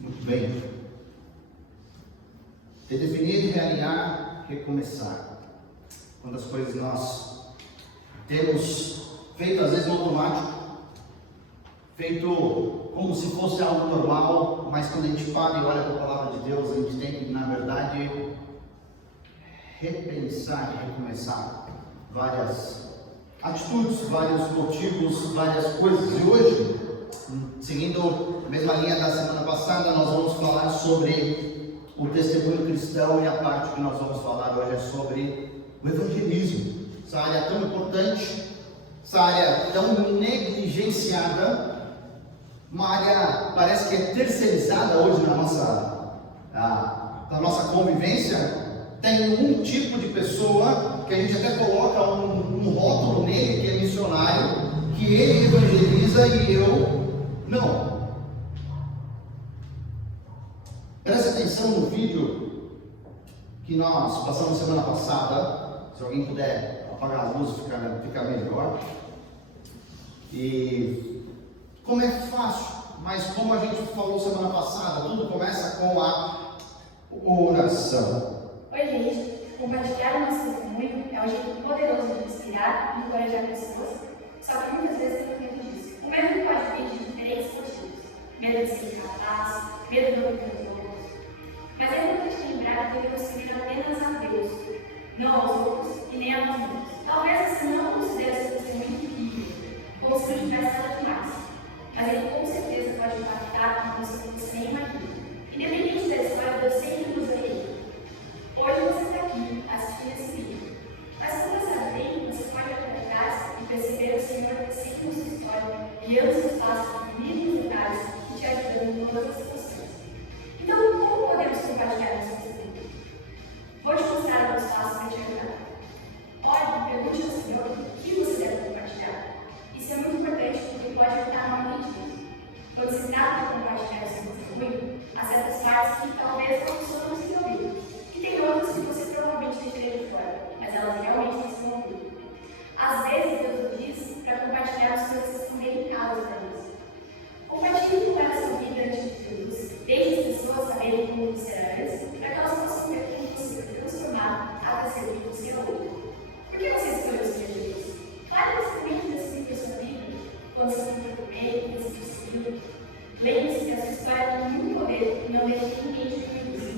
Muito bem. Redefinir, realinhar, recomeçar. Quantas coisas nós temos feito às vezes no automático, feito como se fosse algo normal, mas quando a gente para e olha para a palavra de Deus, a gente tem que, na verdade, repensar e recomeçar várias atitudes, vários motivos, várias coisas. E hoje, seguindo a mesma linha da semana passada, nós vamos falar sobre o testemunho cristão, e a parte que nós vamos falar hoje é sobre o evangelismo. Essa área tão importante, essa área tão negligenciada, uma área parece que é terceirizada hoje na nossa convivência. Tem um tipo de pessoa que a gente até coloca um rótulo nele, que é missionário, que ele evangeliza e eu não. Preste atenção no vídeo que nós passamos semana passada. Se alguém puder apagar as luzes, fica melhor. E como é fácil, mas como a gente falou semana passada, tudo começa com a oração. Oi, gente. Compartilhar o nosso testemunho é um jeito poderoso de inspirar e encorajar pessoas, só que muitas vezes tem medo disso. O medo pode vir de diferentes motivos: medo de ser incapaz, medo de não ter outros. Mas é importante lembrar que devemos seguir apenas a Deus, não aos outros e nem a nós mesmos. Talvez você não considere seu testemunho incrível, como se não tivesse nada demais, mas ele com certeza pode impactar no que você nem imagina. Independente da história, Deus sempre nos veio. Hoje você está aqui assistindo esse vídeo, mas se você abrir, você pode olhar para trás e perceber o Senhor sempre na sua história, guiando seus passos em mínimos detalhes e te ajudando em todas as situações. Então, como podemos compartilhar esse testemunho? Vou te mostrar alguns passos para te ajudar. Olhe e pergunte ao Senhor o que você deve compartilhar. Isso é muito importante porque pode ajudar na mente disso. Quando se trata de compartilhar o seu testemunho, há certas partes que talvez não precisam ser ouvidas. E tem outras que você provavelmente deixaria de fora, mas elas realmente precisam ouvir. Às vezes, Deus diz para compartilharmos coisas que são delicadas para nós. Compartilhe com elas sua vida diante de Jesus, deixe as pessoas saberem como você era antes, para que elas possam ver como você foi transformado até ser o que você é hoje. Por que você escolheu ser Jesus? Fale basicamente desse sua vida, quando você se preocupou, quando você decidiu. Lembre-se que a sua história tem muito poder e não deixe ninguém te conhecer.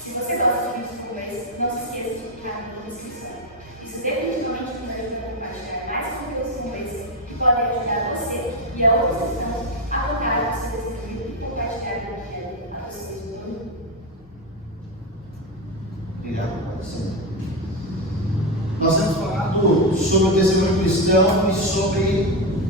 Se você gosta de vídeos como esse, não se esqueça de clicar na descrição. Isso definitivamente nos ajuda a compartilhar mais conteúdos como esse, que podem ajudar você e a outras pessoas a contar o seu testemunho e compartilhar a vida a pessoas do mundo. Obrigado, Senhor. Nós temos falado sobre o testemunho cristão e sobre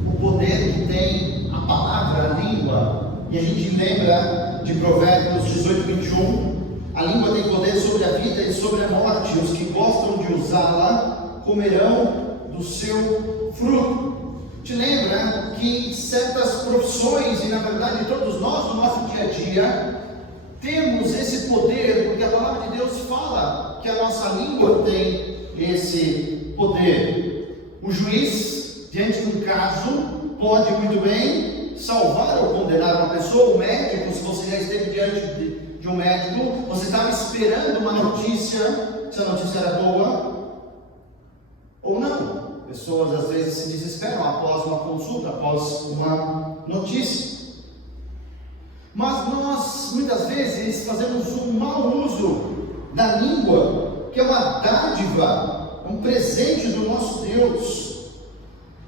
o poder que tem a palavra, a língua. E a gente lembra de Provérbios 18, 21. A língua tem poder sobre a vida e sobre a morte. Os que gostam de usá-la comerão do seu fruto. Te lembra que certas profissões, e na verdade todos nós no nosso dia a dia, temos esse poder, porque a palavra de Deus fala que a nossa língua tem esse poder. O juiz, diante de um caso, pode muito bem salvar ou condenar uma pessoa. O médico, se você já esteve diante de um médico, você estava esperando uma notícia, se a notícia era boa ou não. Pessoas às vezes se desesperam após uma consulta, após uma notícia. Mas nós muitas vezes fazemos um mau uso da língua, que é uma dádiva, um presente do nosso Deus.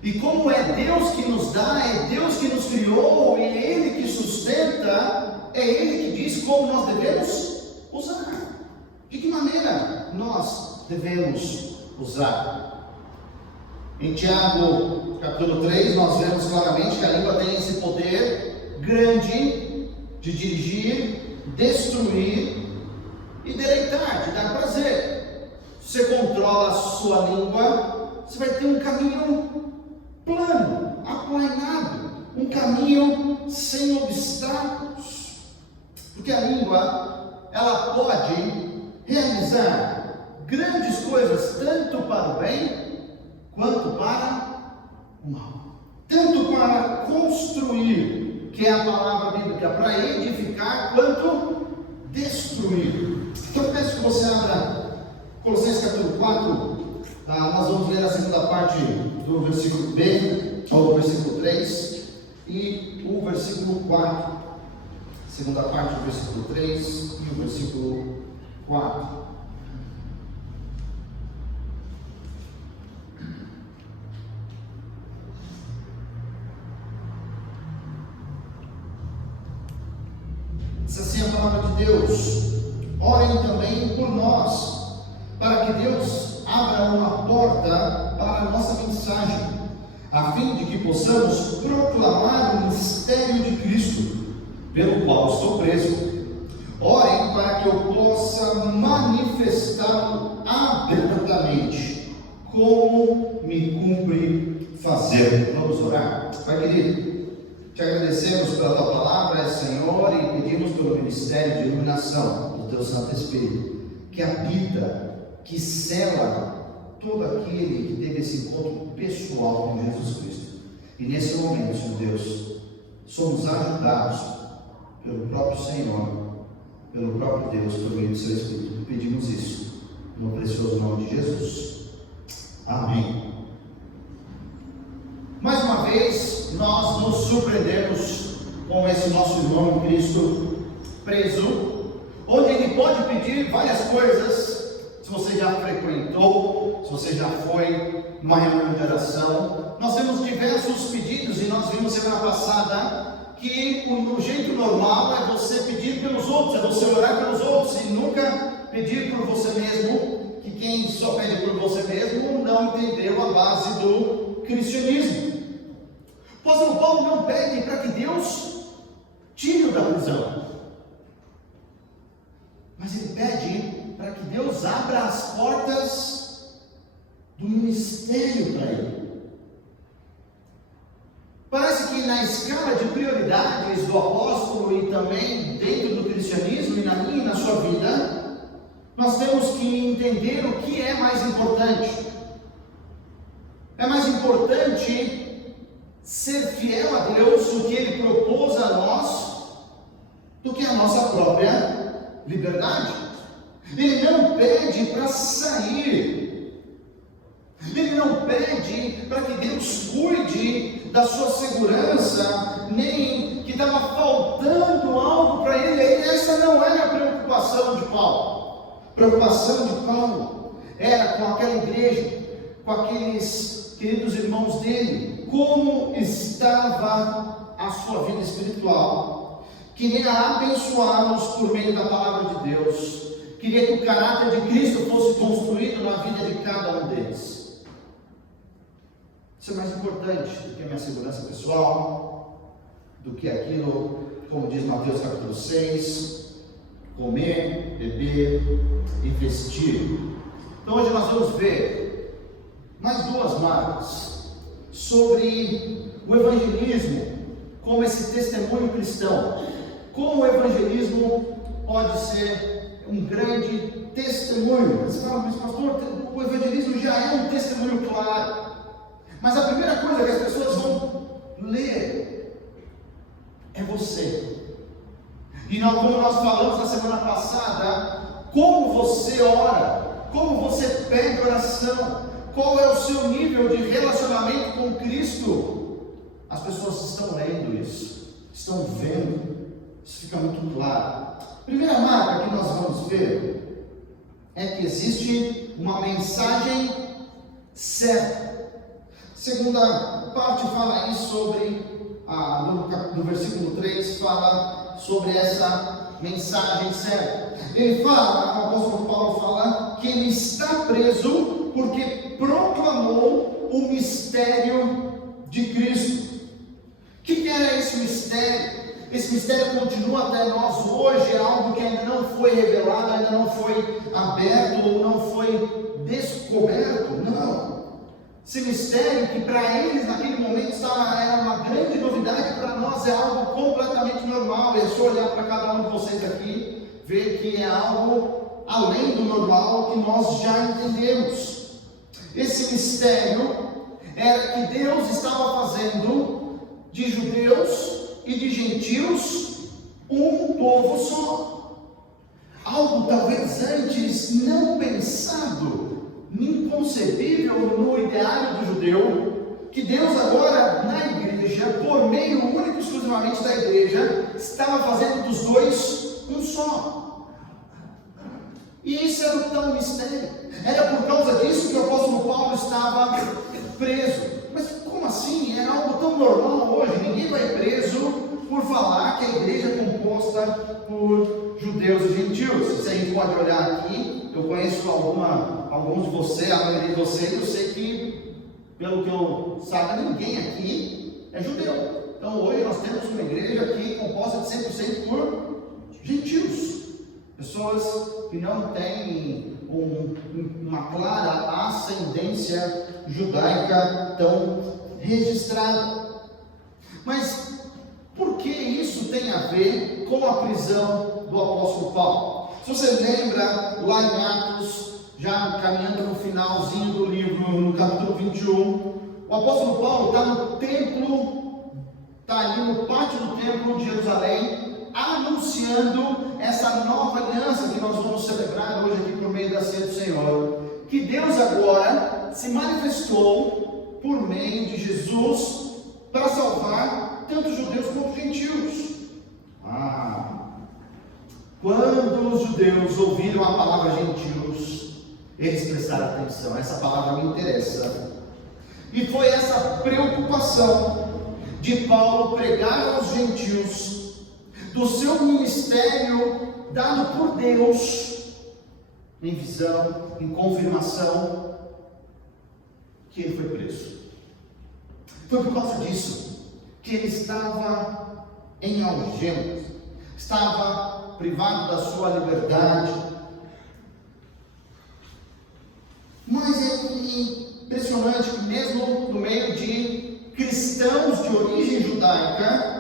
E como é Deus que nos dá, é Deus que nos criou, é Ele que sustenta, é Ele que diz como nós devemos usar. De que maneira nós devemos usar? Em Tiago, capítulo 3, nós vemos claramente que a língua tem esse poder grande de dirigir, destruir e deleitar, de dar prazer. Se você controla a sua língua, você vai ter um caminho plano, aplainado, um caminho sem obstáculos. Porque a língua, ela pode realizar grandes coisas, tanto para o bem, quanto para o mal. Tanto para construir, que é a palavra bíblica, para edificar quanto destruir. Então eu peço que você abra Colossenses capítulo 4, nós vamos ler a segunda parte do versículo B, ou versículo 3, e o versículo 4. Segunda parte do versículo 3 e o versículo 4. Diz assim a palavra de Deus: orem também por nós, para que Deus abra uma porta para a nossa mensagem, a fim de que possamos proclamar o mistério de Cristo, pelo qual estou preso. Orem para que eu possa manifestá-lo abertamente, como me cumpre fazer. Vamos orar? Pai querido, te agradecemos pela tua palavra, Senhor, e pedimos pelo ministério de iluminação do teu Santo Espírito, que habita, que sela todo aquele que teve esse encontro pessoal com Jesus Cristo. E nesse momento, Senhor Deus, somos ajudados pelo próprio Senhor, pelo próprio Deus, por meio do seu Espírito. Pedimos isso no precioso nome de Jesus. Amém. Mais uma vez, nós nos surpreendemos com esse nosso irmão em Cristo preso, onde ele pode pedir várias coisas. Se você já frequentou, se você já foi numa reunião de oração, nós temos diversos pedidos, e nós vimos semana passada que o jeito normal é você pedir pelos outros, é você orar pelos outros, e nunca pedir por você mesmo, que quem só pede por você mesmo não entendeu a base do cristianismo. O apóstolo Paulo não pede para que Deus tire-o da prisão, mas ele pede para que Deus abra as portas do ministério para ele. Parece que na escala de prioridades do apóstolo e também dentro do cristianismo, e na minha e na sua vida, nós temos que entender o que é mais importante. É mais importante ser fiel a Deus, o que Ele propôs a nós, do que a nossa própria liberdade. Ele não pede para sair, Ele não pede para que Deus cuide da sua segurança, nem que estava faltando algo para ele. Essa não era a preocupação de Paulo. A preocupação de Paulo era com aquela igreja, com aqueles queridos irmãos dele, como estava a sua vida espiritual. Queria abençoá-los por meio da palavra de Deus, queria que o caráter de Cristo fosse construído na vida de cada um deles. Isso é mais importante do que a minha segurança pessoal, do que aquilo, como diz Mateus capítulo 6, comer, beber e vestir. Então hoje nós vamos ver mais duas marcas sobre o evangelismo, como esse testemunho cristão, como o evangelismo pode ser um grande testemunho. Você fala, mas pastor, o evangelismo já é um testemunho claro. Mas a primeira coisa que as pessoas vão ler é você. E não, como nós falamos na semana passada, como você ora, como você pede oração, qual é o seu nível de relacionamento com Cristo. As pessoas estão lendo isso, estão vendo, isso fica muito claro. Primeira marca que nós vamos ver é que existe uma mensagem certa. Segunda parte fala aí sobre, no versículo 3, fala sobre essa mensagem certa. Ele fala, o apóstolo Paulo fala, que ele está preso porque proclamou o mistério de Cristo. O que era esse mistério? Esse mistério continua até nós hoje, é algo que ainda não foi revelado, ainda não foi aberto ou não foi descoberto. Não. Esse mistério que para eles naquele momento era uma grande novidade, para nós é algo completamente normal. É só olhar para cada um de vocês aqui, ver que é algo além do normal, que nós já entendemos. Esse mistério era que Deus estava fazendo de judeus e de gentios um povo só. Algo talvez antes não pensado, inconcebível no ideário do judeu, que Deus agora na igreja, por meio único e exclusivamente da igreja, estava fazendo dos dois um só. E isso era o tal mistério. Era por causa disso que o apóstolo Paulo estava preso. Mas como assim? Era algo tão normal hoje. Ninguém vai preso por falar que a igreja é composta por judeus e gentios. Se a gente pode olhar aqui, eu conheço alguns de vocês, a maioria de vocês, eu sei que, pelo que eu saiba, ninguém aqui é judeu. Então hoje nós temos uma igreja aqui composta de 100% por gentios. Pessoas que não têm uma clara ascendência judaica tão registrada. Mas por que isso tem a ver com a prisão do apóstolo Paulo? Se você lembra, lá em Atos, já caminhando no finalzinho do livro, no capítulo 21, o apóstolo Paulo está no templo, está ali no pátio do templo de Jerusalém, anunciando essa nova aliança que nós vamos celebrar hoje aqui por meio da ceia do Senhor, que Deus agora se manifestou por meio de Jesus para salvar tanto judeus quanto gentios. Quando os judeus ouviram a palavra gentios, eles prestaram atenção. Essa palavra me interessa. E foi essa preocupação de Paulo pregar aos gentios do seu ministério dado por Deus, em visão, em confirmação, que ele foi preso. Foi por causa disso que ele estava em algemas, estava privado da sua liberdade. Mas é impressionante que mesmo no meio de cristãos de origem judaica,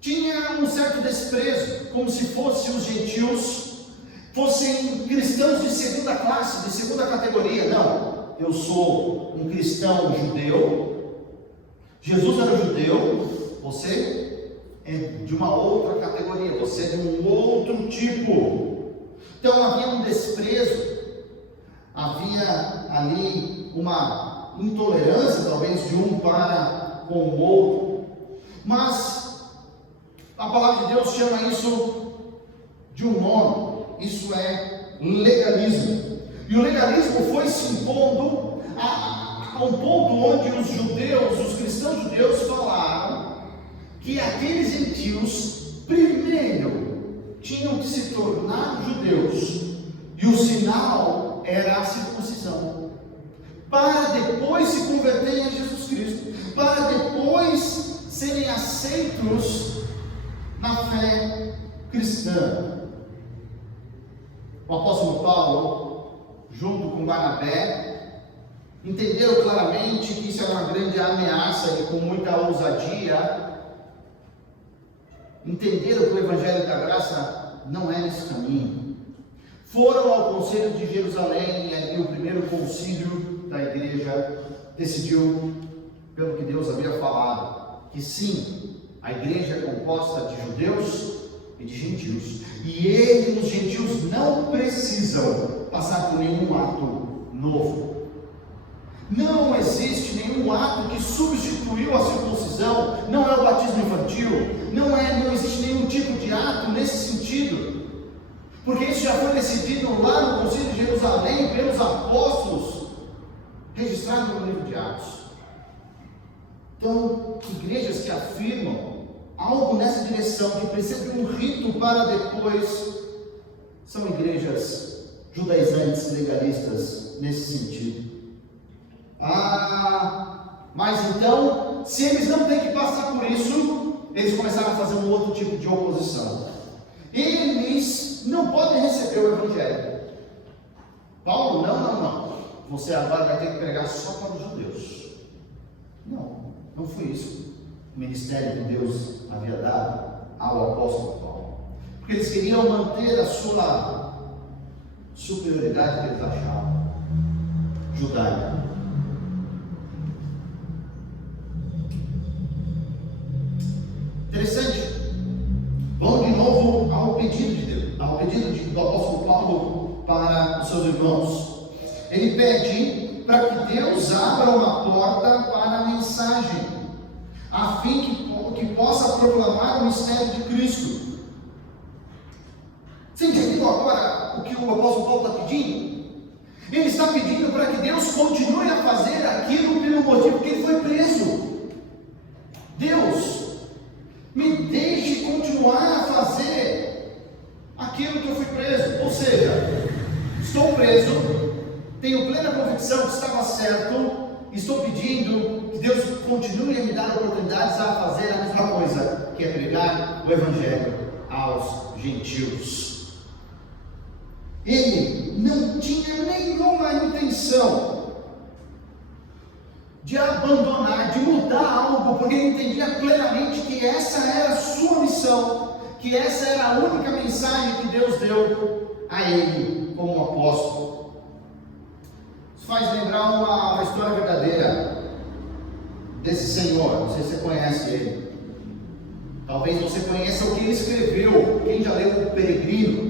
tinha um certo desprezo, como se fossem os gentios, fossem cristãos de segunda classe, de segunda categoria. Não, eu sou um cristão judeu, Jesus era judeu, você é de uma outra categoria, você é de um outro tipo. Então havia um desprezo, havia ali uma intolerância talvez de um para com o outro, mas a palavra de Deus chama isso de um nome, isso é legalismo. E o legalismo foi se impondo a um ponto onde os judeus, os cristãos judeus falaram que aqueles gentios primeiro tinham que se tornar judeus, e o sinal era a circuncisão, para depois se converterem a Jesus Cristo, para depois serem aceitos na fé cristã. O apóstolo Paulo, junto com Barnabé, entenderam claramente que isso era uma grande ameaça, e com muita ousadia entenderam que o Evangelho da Graça não é esse caminho. Foram ao Conselho de Jerusalém, e ali o primeiro concílio da igreja decidiu, pelo que Deus havia falado, que sim, a igreja é composta de judeus e de gentios, e eles, os gentios, não precisam passar por nenhum ato novo. Não existe nenhum ato que substituiu a circuncisão. Não é o batismo infantil, não existe nenhum tipo de ato nesse sentido, porque isso já foi decidido lá no Concílio de Jerusalém pelos apóstolos, registrado no livro de Atos. Então, igrejas que afirmam algo nessa direção, que precisa de um rito para depois, são igrejas judaizantes, legalistas, nesse sentido. Mas então, se eles não têm que passar por isso, eles começaram a fazer um outro tipo de oposição. Eles não podem receber o Evangelho. Paulo, não. Você agora vai ter que pregar só para os judeus. Não foi isso o ministério que Deus havia dado ao apóstolo Paulo. Porque eles queriam manter a sua superioridade que eles achavam judaica. Interessante. Vamos de novo ao pedido de Deus, ao pedido do apóstolo Paulo para os seus irmãos. Ele pede para que Deus abra uma porta para a mensagem, a fim que possa proclamar o mistério de Cristo. Você entendeu agora o que o apóstolo Paulo está pedindo? Ele está pedindo para que Deus continue a fazer aquilo pelo motivo que ele foi preso. Deus, me deixe continuar a fazer aquilo que eu fui preso. Ou seja, estou preso, tenho plena convicção que estava certo, estou pedindo que Deus continue a me dar oportunidades a fazer a mesma coisa, que é pregar o Evangelho aos gentios. Ele não tinha nenhuma intenção de abandonar, de mudar algo, porque ele entendia plenamente que essa era a sua missão, que essa era a única mensagem que Deus deu a ele como apóstolo. Isso faz lembrar uma história verdadeira desse senhor. Não sei se você conhece ele. Talvez você conheça o que ele escreveu. Quem já leu O Peregrino?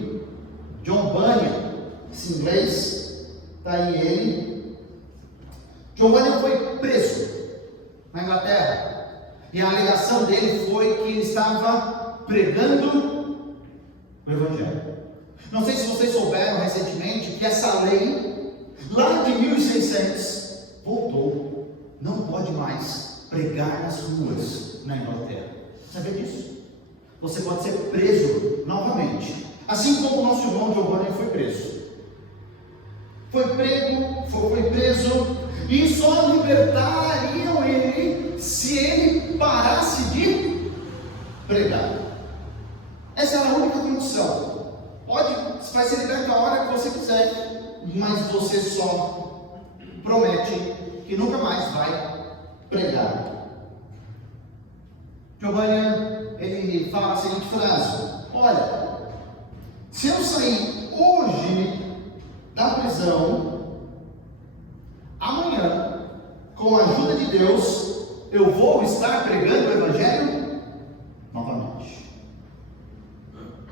John Bunyan, esse inglês, está aí ele. John Bunyan foi preso na Inglaterra, e a alegação dele foi que ele estava pregando o Evangelho. Não sei se vocês souberam recentemente que essa lei, lá de 1600, voltou. Não pode mais pregar nas ruas na Inglaterra. Sabia disso? Você pode ser preso novamente. Assim como o nosso irmão John Bunyan foi preso. Foi preso, e só libertariam ele se ele parasse de pregar. Essa era a única condição. Vai ser liberto a hora que você quiser, mas você só promete que nunca mais vai pregar. John Bunyan, ele fala a seguinte frase: olha, se eu sair hoje da prisão, amanhã, com a ajuda de Deus, eu vou estar pregando o Evangelho novamente.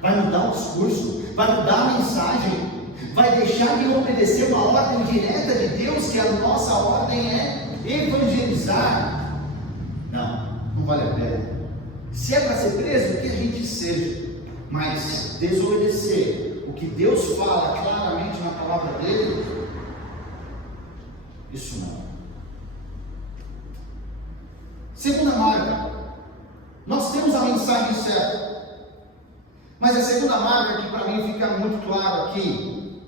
Vai mudar o discurso, vai mudar a mensagem, vai deixar de obedecer uma ordem direta de Deus, que a nossa ordem é evangelizar. Não vale a pena. Se é para ser preso, que a gente seja. Mas desobedecer o que Deus fala claramente na palavra dele, isso não. Segunda marca, nós temos a mensagem certa, mas a segunda marca que para mim fica muito claro aqui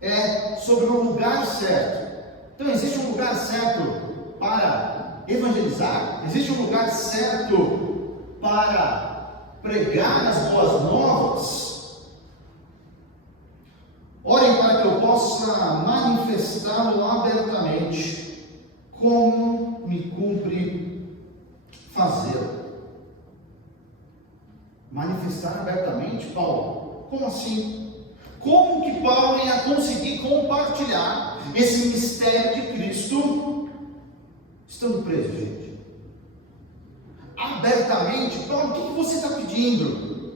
é sobre o lugar certo. Então existe um lugar certo para evangelizar, existe um lugar certo para pregar as boas novas. Orem para que eu possa manifestá-lo abertamente, como me cumpre fazê-lo. Manifestar abertamente, Paulo? Como assim? Como que Paulo ia conseguir compartilhar esse mistério de Cristo estando preso, gente? Abertamente, Paulo, o que você está pedindo?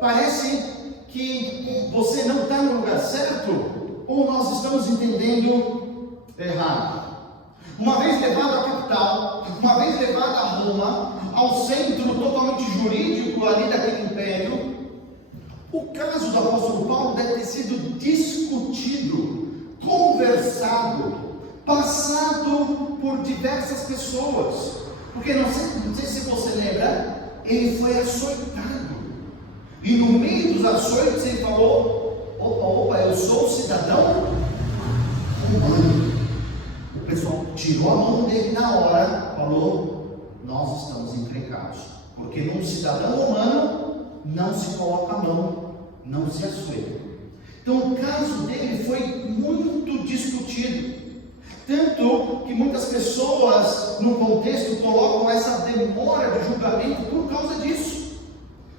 Parece que você não está no lugar certo, ou nós estamos entendendo errado. Uma vez levado à capital, uma vez levado a Roma, ao centro totalmente jurídico ali daquele império, o caso do apóstolo Paulo deve ter sido discutido, conversado, passado por diversas pessoas. Porque não sei se você lembra, ele foi açoitado. E no meio dos açoites ele falou: opa, eu sou cidadão romano. O pessoal tirou a mão dele na hora, falou: nós estamos encrencados. Porque num cidadão romano não se coloca a mão, não se açoita. Então o caso dele foi muito discutido. Tanto que muitas pessoas no contexto colocam essa demora de julgamento por causa disso.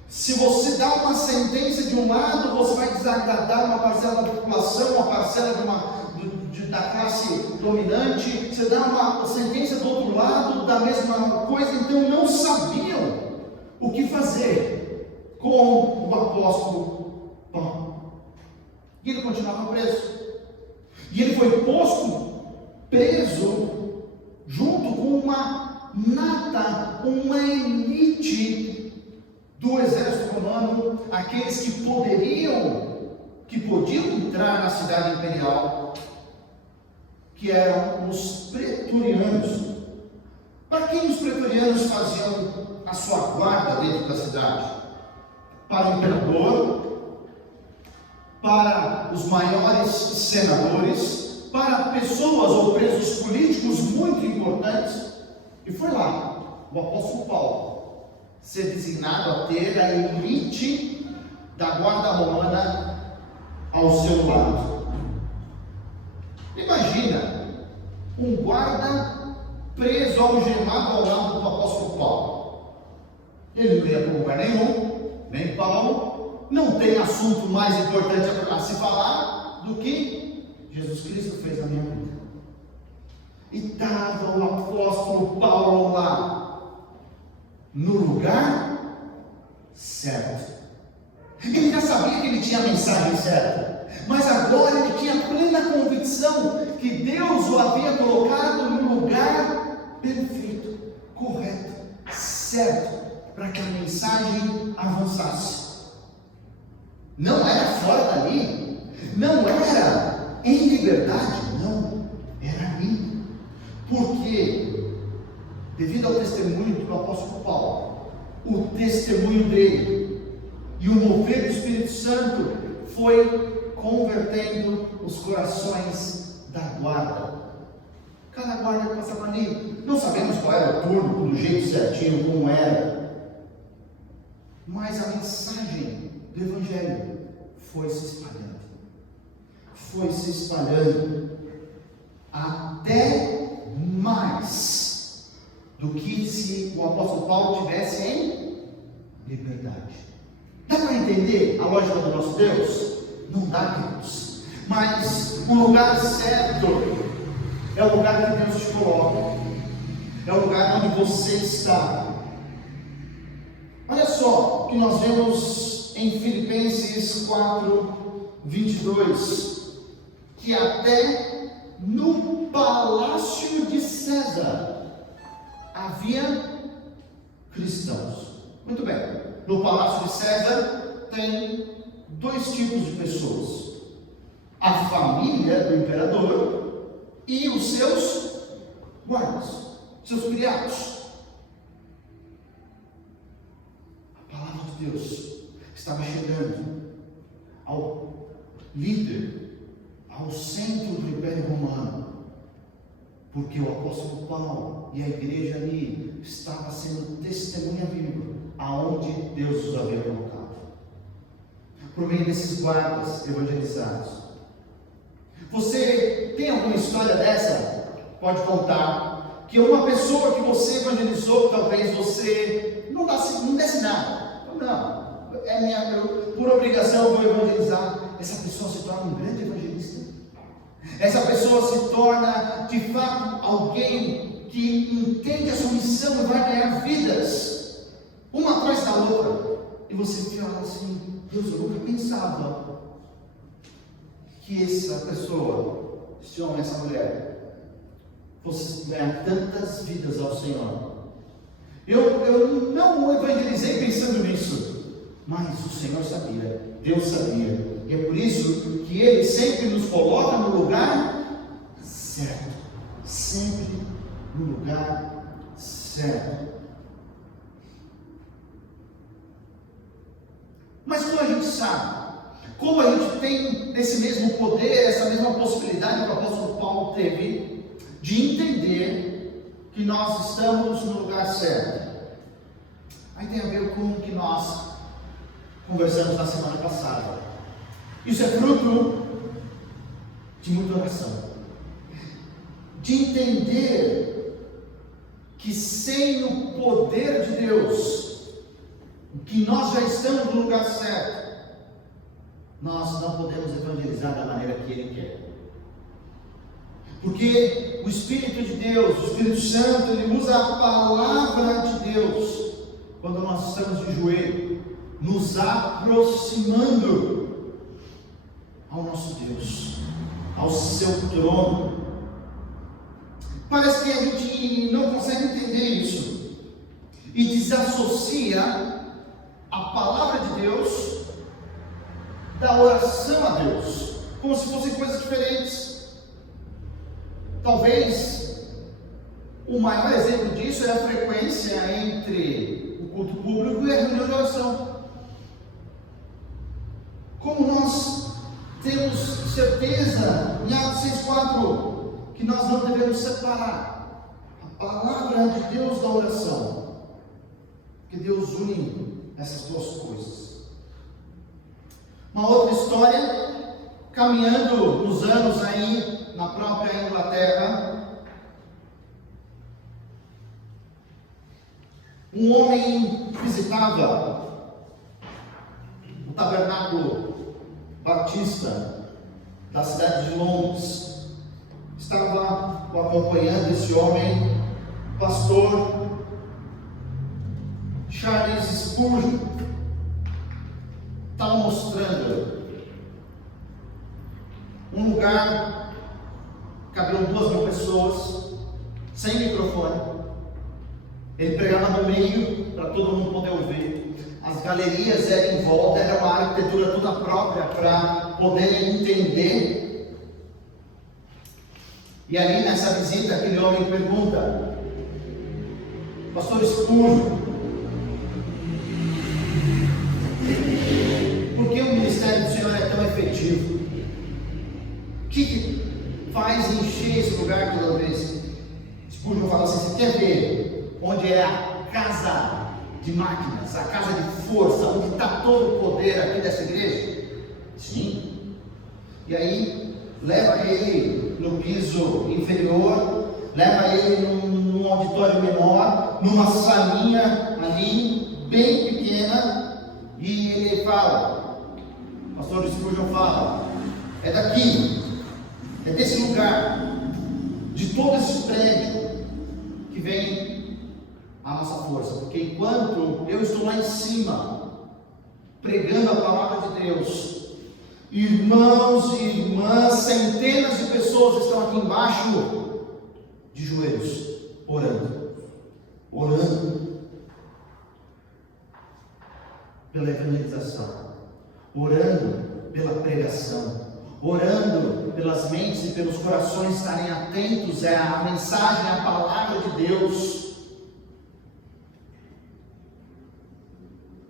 Se você dá uma sentença de um lado, você vai desagradar uma parcela da população, uma parcela da classe dominante. Você dá uma sentença do outro lado da mesma coisa. Então não sabiam o que fazer com o apóstolo Paulo. E ele continuava preso. E ele foi posto preso junto com uma nata, uma elite do exército romano, aqueles que podiam entrar na cidade imperial, que eram os pretorianos. Para quem os pretorianos faziam a sua guarda dentro da cidade? Para o imperador, para os maiores senadores, para pessoas ou presos políticos muito importantes. E foi lá o apóstolo Paulo ser designado a ter a elite da guarda romana ao seu lado. Imagina um guarda preso, algemado ao lado do apóstolo Paulo. Ele não ia para lugar nenhum, nem Paulo. Não tem assunto mais importante a se falar do que Jesus Cristo fez na minha vida. E estava o apóstolo Paulo lá, no lugar certo. Ele já sabia que ele tinha a mensagem certa, mas agora ele tinha plena convicção que Deus o havia colocado no lugar perfeito, correto, certo, para que a mensagem avançasse. Não era fora dali, não era em liberdade, não, era ali. Porque, devido ao testemunho do apóstolo Paulo, o testemunho dele e o mover do Espírito Santo foi convertendo os corações da guarda. Cada guarda que passava ali, não sabemos qual era o turno, do jeito certinho, como era, mas a mensagem do Evangelho foi se espalhando, até mais do que se o apóstolo Paulo tivesse em liberdade. Dá para entender a lógica do nosso Deus? Não dá, Deus. Mas o lugar certo é o lugar que Deus te coloca, é o lugar onde você está. Olha só o que nós vemos em Filipenses 4:22, que até no palácio de César havia cristãos. Muito bem, no palácio de César tem dois tipos de pessoas: a família do imperador e os seus guardas, seus criados. A palavra de Deus estava chegando ao líder, ao centro do Império Romano, porque o apóstolo Paulo e a igreja ali estava sendo testemunha viva aonde Deus os havia colocado, por meio desses guardas evangelizados. Você tem alguma história dessa? Pode contar que uma pessoa que você evangelizou, talvez você não desse nada. Não, por obrigação eu vou evangelizar. Essa pessoa se torna um grande evangelista. Essa pessoa se torna de fato alguém que entende a sua missão e vai ganhar vidas, uma atrás da outra. E você fica assim: Deus, eu nunca pensava que essa pessoa, esse homem, essa mulher, fosse ganhar tantas vidas ao Senhor. Eu não evangelizei pensando nisso, mas o Senhor sabia, Deus sabia. E é por isso que Ele sempre nos coloca no lugar certo. Sempre no lugar certo. Mas como a gente sabe, como a gente tem esse mesmo poder, essa mesma possibilidade que o apóstolo Paulo teve de entender que nós estamos no lugar certo? Aí tem a ver com o que nós conversamos na semana passada. Isso é fruto de muita oração, de entender que sem o poder de Deus, que nós já estamos no lugar certo, nós não podemos evangelizar da maneira que Ele quer. Porque o Espírito de Deus, o Espírito Santo, Ele usa a palavra de Deus quando nós estamos de joelho, nos aproximando ao nosso Deus, ao seu trono. Parece que a gente não consegue entender isso e desassocia a palavra de Deus da oração a Deus, como se fossem coisas diferentes. Talvez o maior exemplo disso é a frequência entre o culto público e a reunião de oração. Como nós temos certeza em Atos 6,4 que nós não devemos separar a palavra de Deus da oração, que Deus une essas duas coisas. Uma outra história, caminhando nos anos aí na própria Inglaterra, um homem visitava o tabernáculo batista da cidade de Londres. Estava acompanhando esse homem, o pastor Charles Spurgeon. Estava mostrando um lugar, cabiam 2.000 pessoas, sem microfone. Ele pregava no meio para todo mundo poder ouvir. As galerias eram em volta, era uma arquitetura toda própria para poder entender. E ali nessa visita, aquele homem pergunta: Pastor Spurgeon, por que o ministério do Senhor é tão efetivo? O que faz encher esse lugar toda vez? Spurgeon fala assim: você quer ver onde é a casa de máquinas, a casa de força, onde está todo o poder aqui dessa igreja? Sim. E aí leva ele no piso inferior, leva ele num auditório menor, numa salinha ali, bem pequena, e ele fala, o pastor Spurgeon fala, é daqui, é desse lugar, de todo esse prédio, que vem a nossa força, porque enquanto eu estou lá em cima, pregando a palavra de Deus, irmãos e irmãs, centenas de pessoas estão aqui embaixo, de joelhos, orando pela evangelização, orando pela pregação, orando pelas mentes e pelos corações estarem atentos à mensagem, à palavra de Deus.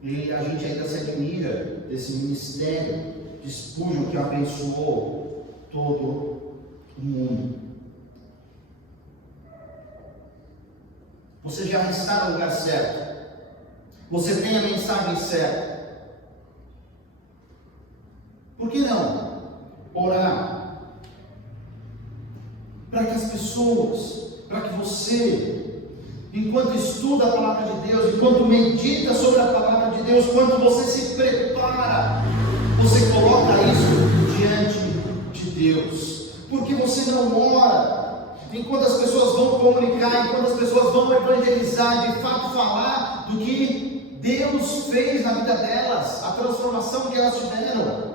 E a gente ainda se admira desse ministério de Spurgeon que abençoou todo o mundo. Você já está no lugar certo. Você tem a mensagem certa. Por que não orar para que as pessoas, para que você, enquanto estuda a palavra de Deus, enquanto medita sobre a palavra de Deus, quando você se prepara, você coloca isso diante de Deus? Porque você não ora enquanto as pessoas vão comunicar, enquanto as pessoas vão evangelizar, de fato falar do que Deus fez na vida delas, a transformação que elas tiveram,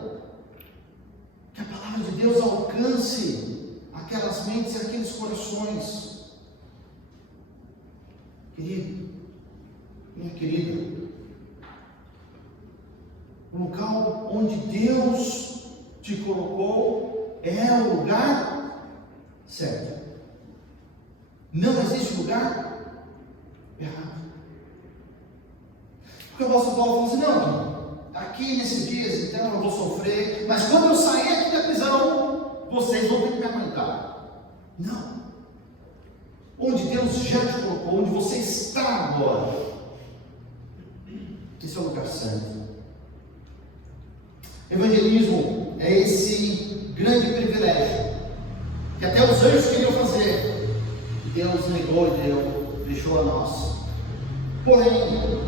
que a palavra de Deus alcance aquelas mentes e aqueles corações. Querido, minha querida, o lugar onde Deus te colocou é o lugar certo. Não existe lugar errado. Porque o apóstolo Paulo falou assim: não, aqui nesses dias então eu vou sofrer, mas quando eu sair aqui da prisão, vocês vão ter que me aguentar. Não. Onde Deus já te colocou, onde você está agora, esse é o lugar certo. Evangelismo é esse grande privilégio que até os anjos queriam fazer, Deus negou e deixou a nós. Porém,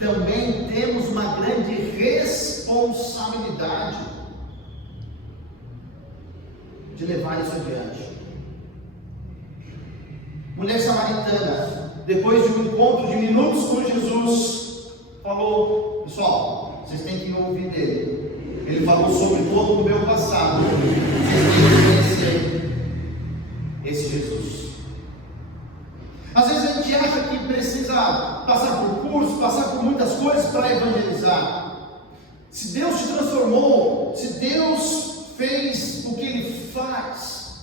também temos uma grande responsabilidade de levar isso adiante. Mulher samaritana, depois de um encontro de minutos com Jesus, Pessoal, vocês têm que ouvir dele. Ele falou sobre todo o meu passado. Vocês têm que conhecer esse Jesus. Às vezes a gente acha que precisa passar por cursos, passar por muitas coisas para evangelizar. Se Deus te transformou, se Deus fez o que Ele faz,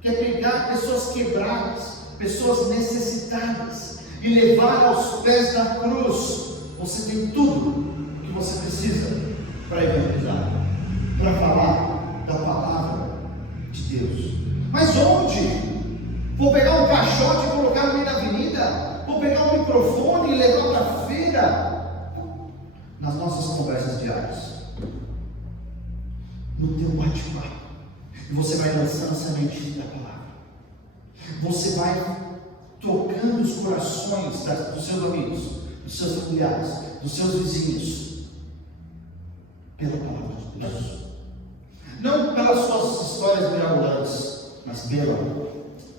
que é pegar pessoas quebradas, pessoas necessitadas e levar aos pés da cruz, você tem tudo que você precisa para evangelizar, para falar da palavra de Deus. Mas onde? Vou pegar um caixote e colocar no meio da avenida? Vou pegar um microfone e levar para a feira? Nas nossas conversas diárias, no teu bate-papo, e você vai lançando a semente da palavra. Você vai tocando os corações dos seus amigos, dos seus familiares, dos seus vizinhos, pela palavra de Deus. Não pelas suas histórias mirabolantes, mas pela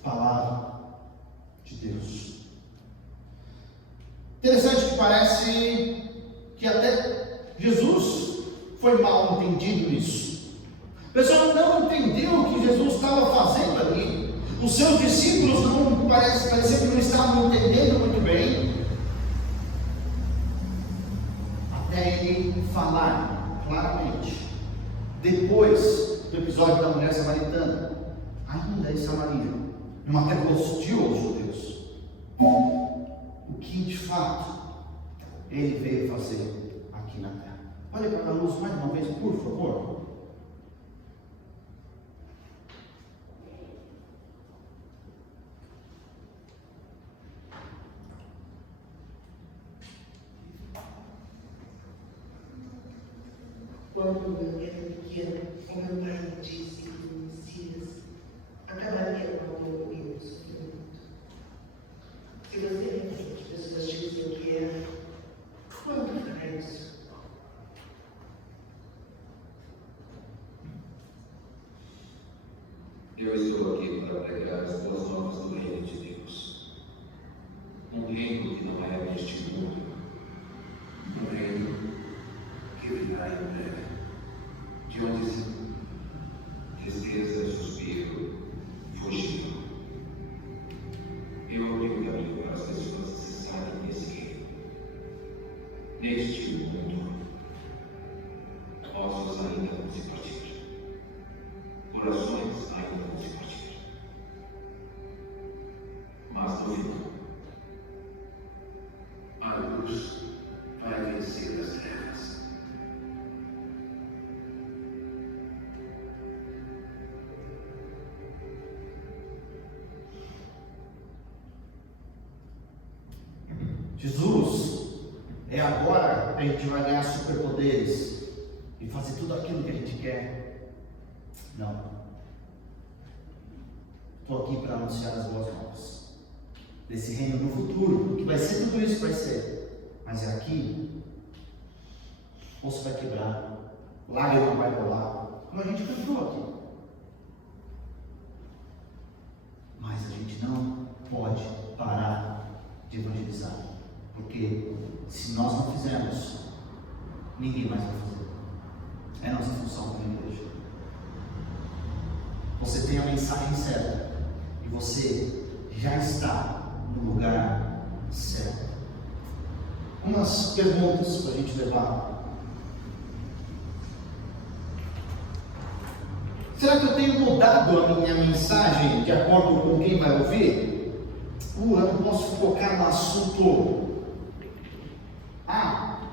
palavra de Deus. Interessante que parece que até Jesus foi mal entendido nisso. O pessoal não entendeu o que Jesus estava fazendo ali. Os seus discípulos não pareciam que não estavam entendendo muito bem. Até ele falar claramente. Depois do episódio da mulher samaritana, ainda em Samaria, numa terra hostil aos judeus, o que de fato ele veio fazer aqui na terra. Olha para a luz mais uma vez, por favor. Quando eu era pequena, o meu pai disse que o Messias acabaria com o meu sofrimento. Se você entende, as pessoas diziam que era, quando fará isso? Eu estou aqui para pregar as boas novas do reino de Deus. Um reino que não é deste mundo. Um reino que virá em breve. De onde tristeza e suspiro fugirão. Eu abri o caminho para as pessoas cessarem nesse reino. Neste mundo, ossos ainda vão se partir. Corações ainda vão se partir. Mas no final, a luz vai vencer as trevas. Jesus é agora que a gente vai ganhar superpoderes e fazer tudo aquilo que a gente quer. Não. Estou aqui para anunciar as boas novas desse reino do futuro, que vai ser tudo isso, vai ser. Mas é aqui, o osso vai quebrar, lágrima vai rolar, como a gente cantou aqui. Mas a gente não pode parar de evangelizar, porque se nós não fizermos, ninguém mais vai fazer. É nossa função como igreja. Você tem a mensagem certa e você já está no lugar certo. Umas perguntas para a gente levar. Será que eu tenho mudado a minha mensagem de acordo com quem vai ouvir? Eu não posso focar no assunto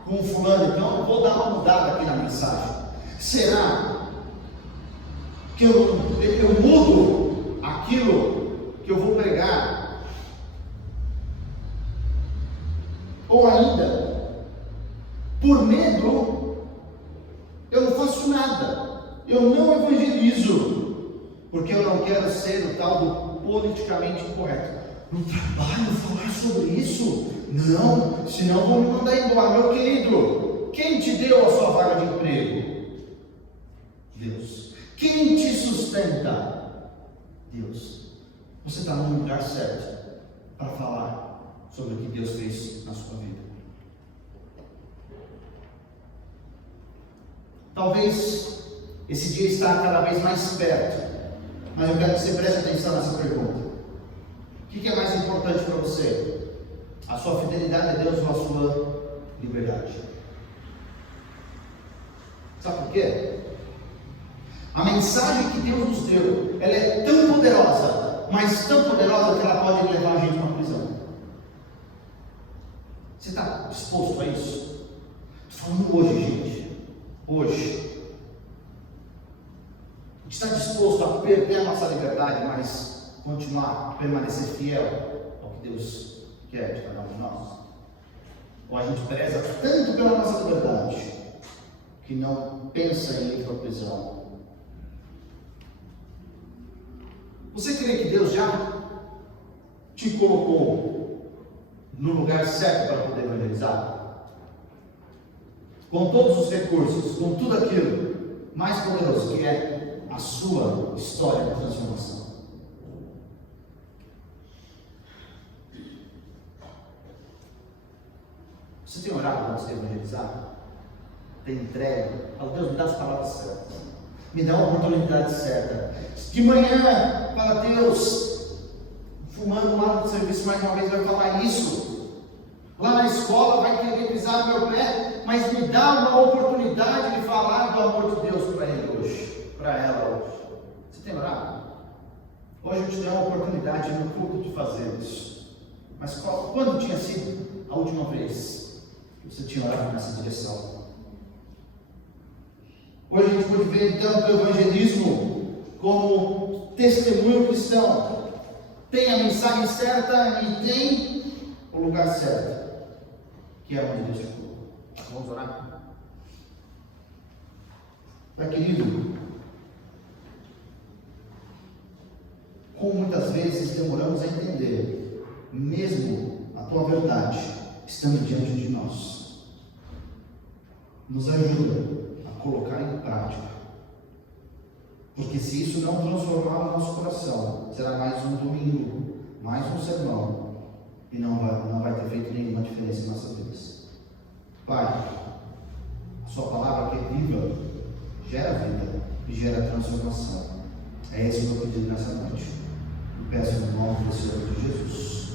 com o fulano, então eu vou dar uma mudada aqui na mensagem. Será que eu mudo aquilo que eu vou pregar? Ou ainda, por medo, eu não faço nada, eu não evangelizo, porque eu não quero ser o tal do politicamente correto. No trabalho falar sobre isso? Não, senão vão me mandar embora. Meu querido, quem te deu a sua vaga de emprego? Deus. Quem te sustenta? Deus. Você está no lugar certo para falar sobre o que Deus fez na sua vida. Talvez esse dia está cada vez mais perto, mas eu quero que você preste atenção nessa pergunta. O que é mais importante para você? A sua fidelidade a Deus ou a sua liberdade? Sabe por quê? A mensagem que Deus nos deu, ela é tão poderosa, mas tão poderosa que ela pode levar a gente para a prisão. Você está disposto a isso? Estou falando hoje, gente. Hoje. A gente está disposto a perder a nossa liberdade, mas continuar a permanecer fiel ao que Deus quer de cada um de nós? Ou a gente preza tanto pela nossa liberdade que não pensa em ir para a prisão? Você crê que Deus já te colocou no lugar certo para poder evangelizar? Com todos os recursos, com tudo aquilo mais poderoso que é a sua história de transformação. Você tem orado antes de evangelizar? Tem entregue? Fala, Deus, me dá as palavras certas. Me dá a oportunidade certa. De manhã, fala, Deus, fumando lá no serviço mais uma vez vai falar isso. Lá na escola vai querer pisar no meu pé, mas me dá uma oportunidade de falar do amor de Deus para ele hoje, para ela hoje. Você tem orado? Hoje eu te dou uma oportunidade no culto de fazer isso. Mas quando tinha sido a última vez que você tinha orado nessa direção? Hoje a gente pode ver então o evangelismo como testemunho cristão. Tem a mensagem certa e tem o lugar certo, que é onde Deus te colocou. Vamos orar? Pai querido, como muitas vezes demoramos a entender, mesmo a tua verdade estando diante de nós, nos ajuda a colocar em prática, porque se isso não transformar o nosso coração, será mais um domingo, mais um sermão, e não vai ter feito nenhuma diferença em nossas vidas. Pai, a sua palavra que é viva, gera vida e gera transformação. É esse o meu pedido nessa noite. Eu peço no nome do Senhor Jesus.